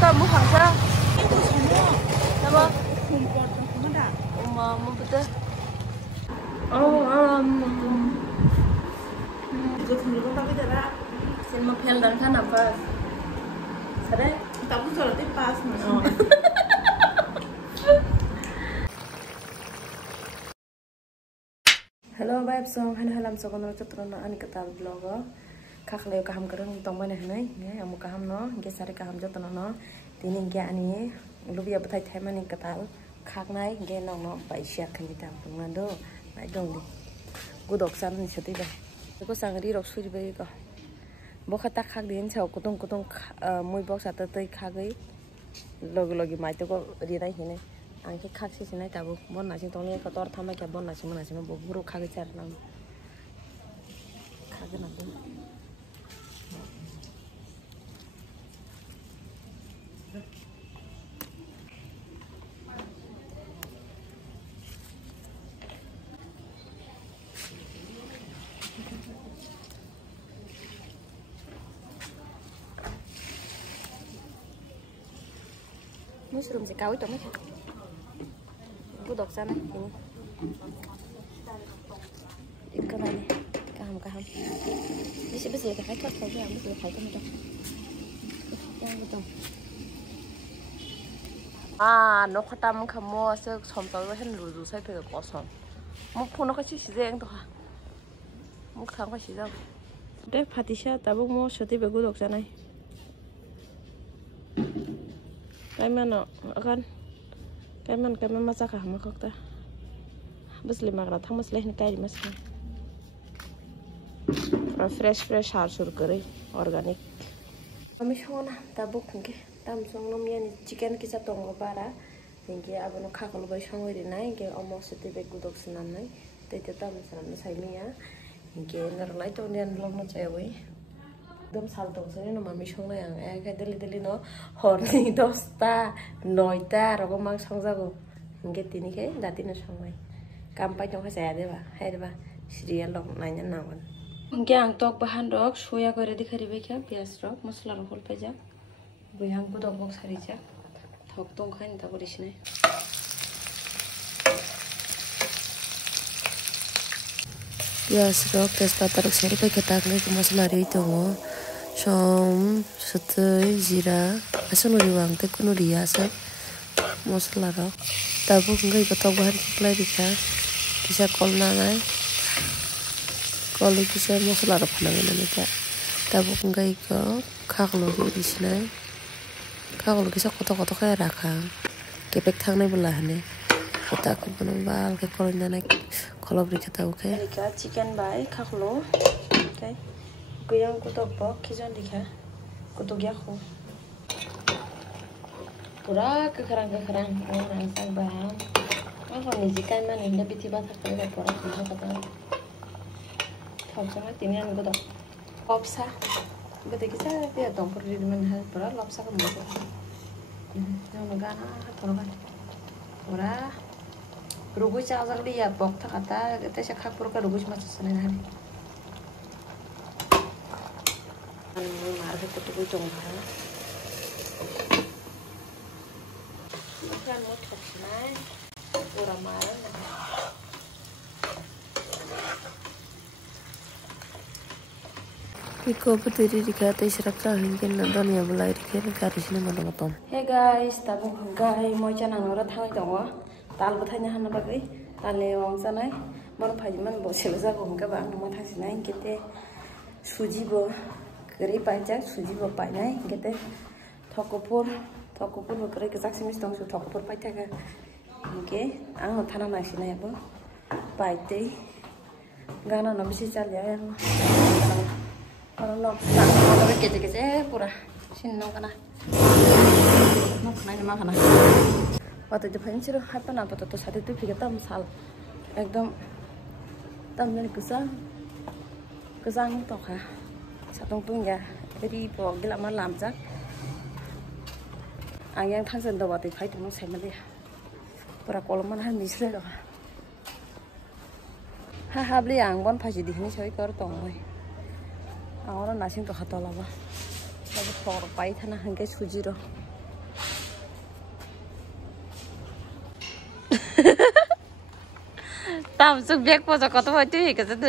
kamu hangsa? Itu semua. Apa? Kumpul mana? Mau betul. Oh, Itu dulu tapi tidak. Sin mau pel dan kan apa? Sada? Tapi sudah pas mas. Hello, bye. So, halam so kono chotron ani kata vlog. Kakhle kaham karang tong bane hanai, nge amu kaham no, ge sare kaham jotno no. Tini ge ani lubiya bathai thaimani katal khaknai ge nong no baisya khani tam pungando. Nai dong di. Gudok san ni sati ba. Ko sangri rok suri bai ko. Bo khata khak din chau kutung mui bok sa ta tai khagai. Logi mai to ko ri nai hine. Angke khak si sinai tabu bon na sing tong ni ko tor thamai ka bon na sing bo buru khagai char nang. Khagai na do. Mushroom sẽ cao ít mấy cô đọc ra này ini cái này kaham bisa cái khai thoát thôi chứ không bisa khai không trong betul nó khát tâm khăm mua sẽ xong tới với hình rủ sai phải có xong một phút nó có chỉ riêng thôi một tháng có chỉ đâu đấy fatisha tabu mua số tiền cô đọc ra này cái mana akan cái man masak ah makok ta bus 5 gram thang masleh ni kai mas fresh har sur kare organic kami shona tabuk ke tam song nom yani chicken ki sa tong bara nge abono khakolo bai song ri nai nge almost te be gudok sinan nai te tam san sai miya nge nar lai to nian long no chai oi dom sal tong sene no mami song na yang e deli no hor ni 10ta 9ta ro ko mang song jago nge tini ke dati no song mai kampai jong khasa de ba hai de ba serial long na nyan na wan nge ang tok bahan rok soya kore dikhari be kya pyas rok masala rok hol pa ja boyang ko dok bok sari ja thok tong khain ta boris nai pyas rok tespata rok seri pa ketak le masala ri tongo som sutui jira asono riwang te kuno ria sa masala rok tabu ngai patok bahan klai dikha kisa kolna nai kol kisa masala rok phana ngai ta tabu ngai ko khaklo ri disnai khaklo kisa koto kha rakha kepek thangnai bula hane kota ko banal ke kolna nai kolobri kata oke chicken bai khaklo okay kuyang kutok bok kijan dikha kutok ya kho pura kekarang orang sang baham kalau ni jika mana indah biti batak kerja pura kerja kata thau sama tinian kutok lopsa betul kita dia tompor di mana hal pura lopsa kamu yang negara tolongan pura rugu cakap dia bok tak kata kita cakap pura rugu cuma sesuatu hari marah itu tuh cong kan, bukan mau terkenal, orang marah. Iko berdiri di kata isyarat hingga nonton ya mulai dikira garis ini matom. Hey guys, tabu gai mau jangan orang tahu itu wah, tal betanya hana bagi, tal lewang sana, mau pajiman bawa selesa gongga bang, mau thasi naik kita suji bo. Keri pajak suji bapak nai gitu thokopur keri kesak simis tong su thokopur pajak kan oke ang thana nasi nai apa pajai gana nabi si cal ya yang kalau nok kalau kece pura sin nong kana nok nai nama kana waktu itu pensiru apa napa tuh saat itu pikir tam sal ekdom tam dari kesang toka satu punya jadi po gila man làm chắc anh em thang dần đầu vào thì phải tụi nó xem mà đi pura kolom man han misre rồi ha beli ang bon phải gì đi chơi cỡ tông rồi ang orang nasi tu hata lava lalu por pai thana hangke suji rồi Tạm dừng việc vào có tôi chơi cái gì đó.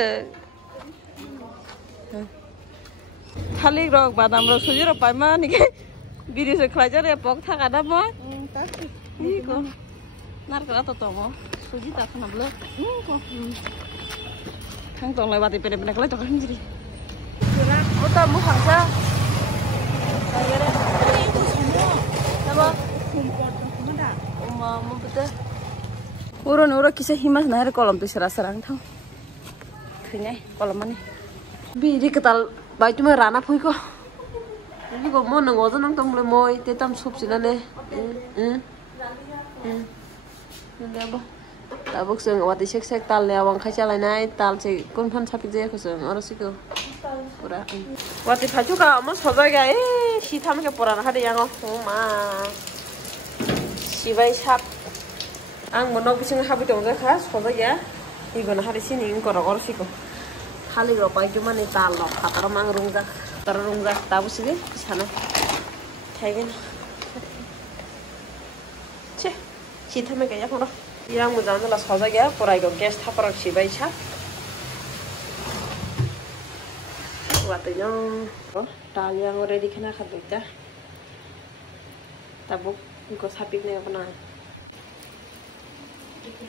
Thali rồi bà nằm rồi suy rồi phải mà nị cái video sẽ khai ra để bóc thằng ada mà. Đi con. Nãy cái đó tao mà suy ta không nằm luôn. Thằng tao lại bà thì bên lấy tao không gì. Ô tao muốn hàng sao? Cái đấy. Apa? Mau betul. Urun kisah himas nahar kolam tu serang tau. Kayaknya kolam mana? Biri ketal baju merana pun kok. Ini kok mau nengok nang tong lemoy, tetam sup sih nane. Ini apa? Tabuk seng wati sek tal le awang khacha lai nai tal se kon phan sapi je ko seng oro siko. Pura. Wati phachu ka mo soja ga si tham ke pura na hade yang o ma. Sibai sap. Ang monok bising habi dong ja kha soja ya. Igona hade sini ngor oro siko. Khali ro pai cuma ni tal lo khatar mang runga tabu sini sana. Thaigen. Che. Si tham ke ya pura. Yang mudah lah soja ya, porai go gas thapar si bai cha. Waktunya, tal yang ready kena khaduk ta. Tabuk ko sapik ne apna.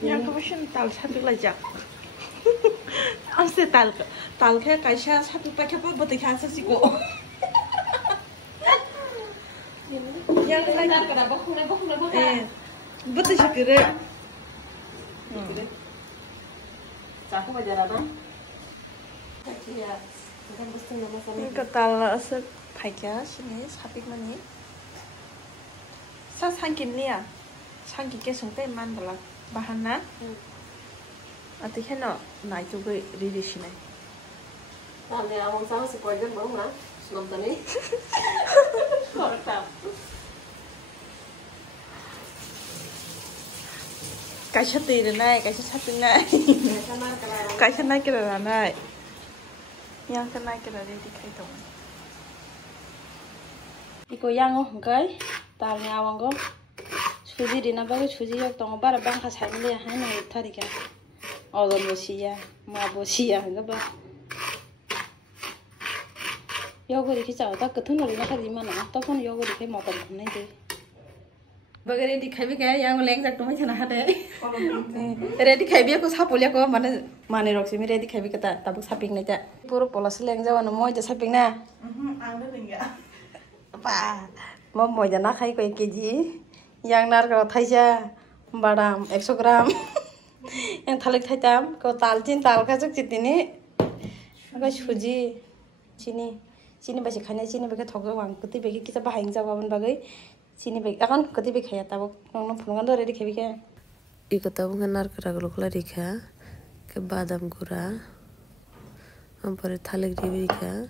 Yang kemudian tal sapik lagi. Asal tal kayak kaisa sapik pakai apa betul kaisa sih ko. Yang lain kenapa? Betul sih kira. Aku bajaran. Ini ketal asal pakai sini sapik mana? Saya sangkin ni ya, sangkin ke sungtai man balak bahan na. Atau kena naik juga di sini. Nanti awak sama sekolah baru lah, nonton ni. Korang. Kaisa tiri nai, kaisa sapik nai. Kaisa nai kira nai. Yang kena kira ready kai dong. Iko yang oh kai, talnya awang ko. Suji di nabag suji yok tong bar bang khas hamile han na thari ka. Odon bosia, ma bosia ngaba. Yogori ki chao ta kathun ri na khadi mana, tokon yogori ke mokom nai de. Bagare di khai bi ka yang leng jak tumai chana hade. Ready khai bi ko sapulia ko mane roksi mi ready khai bi ka tabuk saping na ja. Puro polas leng jawan mo ja saping na. Ang dah tinggal. Apa? Mau jana khai ko 1 kg. Yang nar ko thaija badam 100 gram. Yang thalik thaitam ko tal ka juk chitini. Ko suji chini basi khane chini beke thok wang kuti beke kita bahing jawan bagai chini beke akan kuti beke khaya tabuk nong phungan do ready khabi ke. Iko tabuk nar kara lokla rikha ke badam gura. Ampare thalik rikha.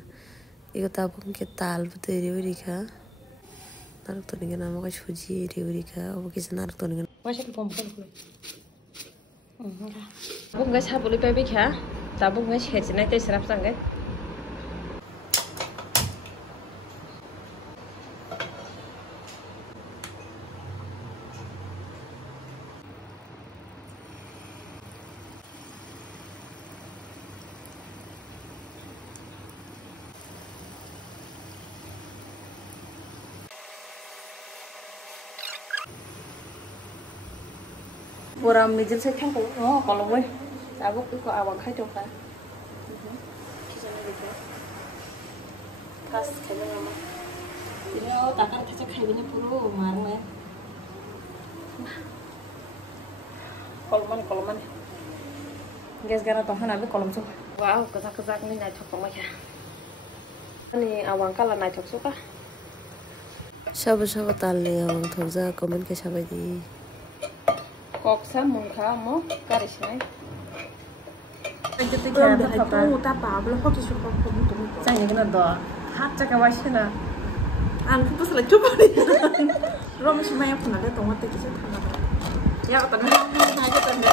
Iko tabuk ke tal bute rikha. Narak to ningan amo ka suji rikha. Obo kisa narak to ningan. Wasik pom pom. Tabuk ga sabuli pe bikha. Tabuk ga chhechnai te sarap sangai. Pura mijil sai thang ko kalau gue tabuk ko awang khai toka kas khebe ngama ini takar thacha khaibe ni puro marme kolman gas gana tohan abi kolom su wow kazak ni nai thok ma kya ani awang kala nai thok su ka sab talle awang thokja comment ke sabai di koksa mungkha mo karis nai Aku tak apa, belum kau tu suka kau tu. Jangan kena doa. Hat cakap macam mana? Aku pas lagi coba ni. Rom si Maya pun ada tomat tu kisah tanah. Ya, tapi aja tanda.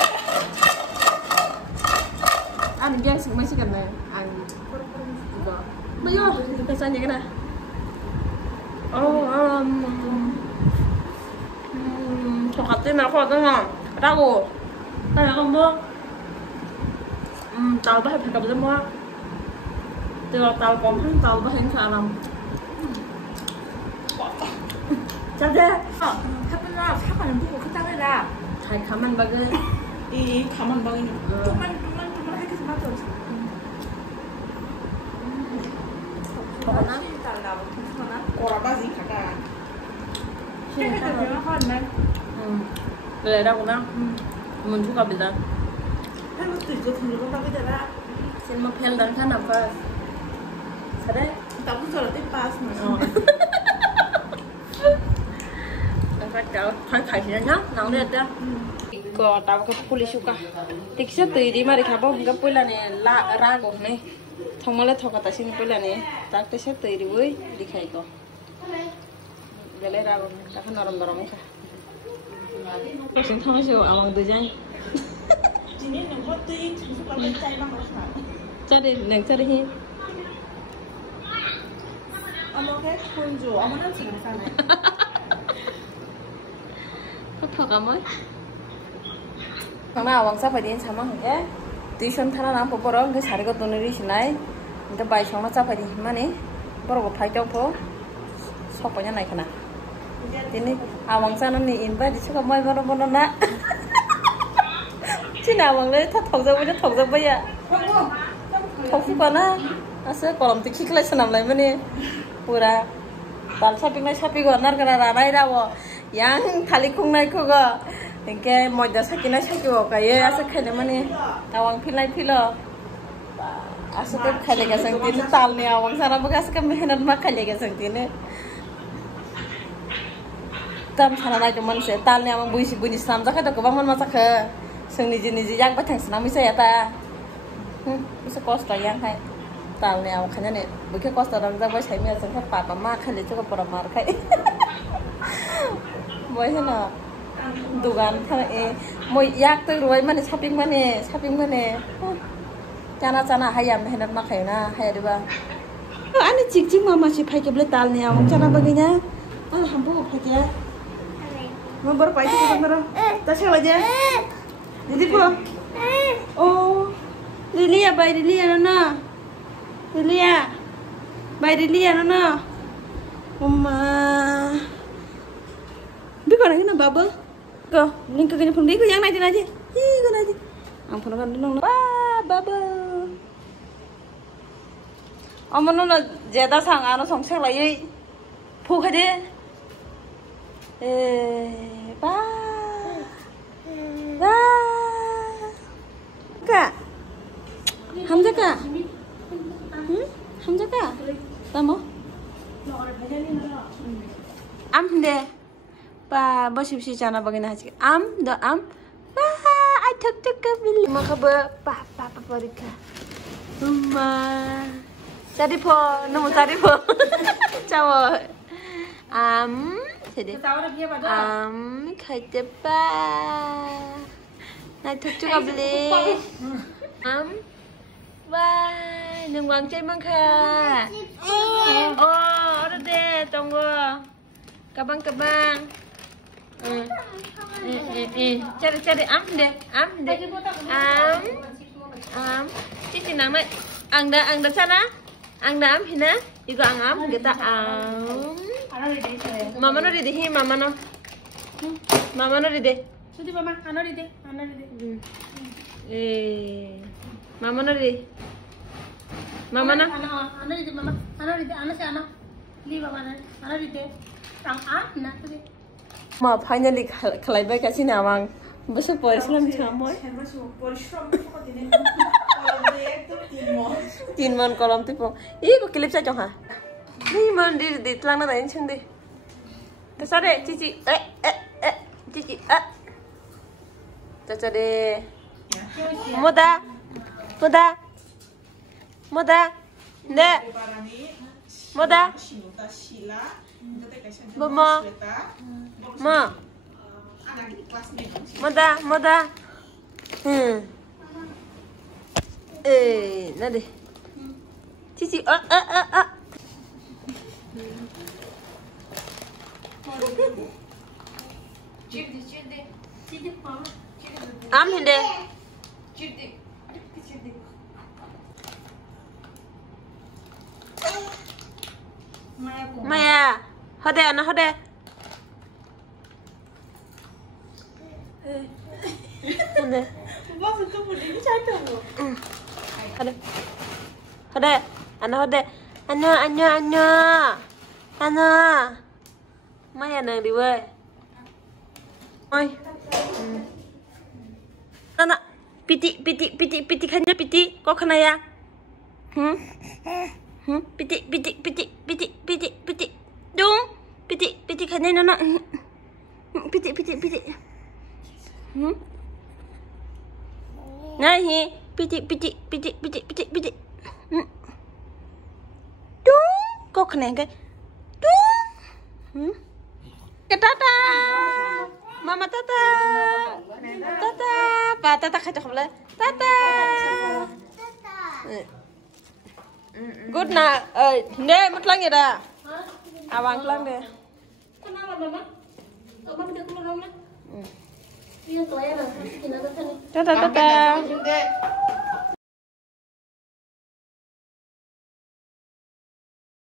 Biar masih kena. Juga. Bayo, kita sanya kena. Tokatnya nak kau tengok. Tahu. Đây là con mua tàu phải cầm cho mua từ tàu còn hơn tàu có hình xà lòng chắc thế 햇빛나 사과는 보고 그땅에다 잘 가만 박은 이 가만 방이 조금만 이렇게 좀 맞춰. 먹었나? 꼬라바지 가가. 괜찮아. 하네. 그래 라구나 mình thu gặp biệt lần Hay nó tùy cơ thì nó tao cái đó. xin một phen lần khá nằm first sao đấy Tao cũng cho là tiếp pass mà. phải cậu phải khởi thì nhá nóng đẹp đó có tao cái police ka tích sẽ tùy đi mà đi khá bông cái pula này la ra gồm này thông mà lấy thọ cái xin pula này tao tích sẽ tùy đi với đi khai có cái lấy ra gồm tao phải nằm nằm ấy cả xin thông số ông từ giang Chính nó có tùy chúng ta bên trái bằng cái sao. cho đi nâng cho đi hi 어머게 보여줘. 어머는 지금 사네. thọ cả mấy thằng nào bằng sao phải đi xem mà hả tuition thằng nào bỏ bỏ cái sari cái tuần đi xin này cái bài xong nó sao phải đi mà nè bỏ cái phải cho phố sọc cái này khana ini awang sana ni invite đi suka mai bỏ bỏ na chứ nào bằng đấy thằng thọc ra bây giờ thọc gì còn á asa kolam tu kikla sanam lai mane pura tal shopping nai shopping corner kara ranai rawo yang thali khungnai khoga engke moida sakina sakiwo kaye asa khaine mane awang philai philo asa ke khale ga sangti tal ne awang sara baga asa ke mehnat ma khale ga sangti ne tam sana nai man se tal ne awang buisi buni sam jaka to kobang man masa khe sengni jini yang bathang sanam misa ya ta bisa kosta yang hai tal ne awang khanya ne buke kosta dang ja bai sai me sang kha pa pa ma khale chu ko pora mar khai boy hena dugan thang e moi yak tu roi mane shopping mane chana hayam mehnat ma khai na hay de ba Ani cik mama si phai ke ble tal ne awang chana baginya. Oh hampu phai ke. Nomor pai ke nomor. Ta chela je. Didi po. Oh. Lilia bai Lilia na. Lilia. Bai Lilia na. Mama. Biết con này thế nào bà bơ cơ linh cơ cái phần đi cứ giang này thế này chứ cái này chứ ông phần nó nông bà bơ ông nó là giờ ta sang ăn nó xong xét lại gì phụ cái đi ba ba cả hamza cả hamza cả tamo am de ba bashibshi chana bagina hachi am ba ai thuk ka bil makaba pa parika ma jadi po no jadi po chawo jadi khaite pa nai thuk ka bil ba nung wang chai mang kha ada deh tunggu kabang cari am deh cici nama angda sana angda am hina juga am kita mama no di mama no di Sudi mama ano di mama no di mama no ano di mama ano si ano li mama ano di tang na sudi mà finally khalai bai kasi na mang basa porishram chamoy tin mon kolam tipo ko clip sa chong ha ni mon di tlang na dain chang di ta sa de chichi chichi cha de moda ne moda mama ma moda nade cici Am hinde. Maya, hode ana hode. Hode. Hode. Hode, ana hode. Ana. Maya nang đi bơi. Ôi. Ana, piti khanya piti, kok kena ya? Piti. Dung, piti khanya nana. Piti. Nahi, piti. Dung, kok kena cái? Dung. Tata. Mama Tata. Ba Tata khai chọc lên. Tata. Good na. Nè, mất lăng vậy đó. Abang lang deh. Kenapa, Mama? Mama tidak keluar rumah. Iya, saya lah. Tata.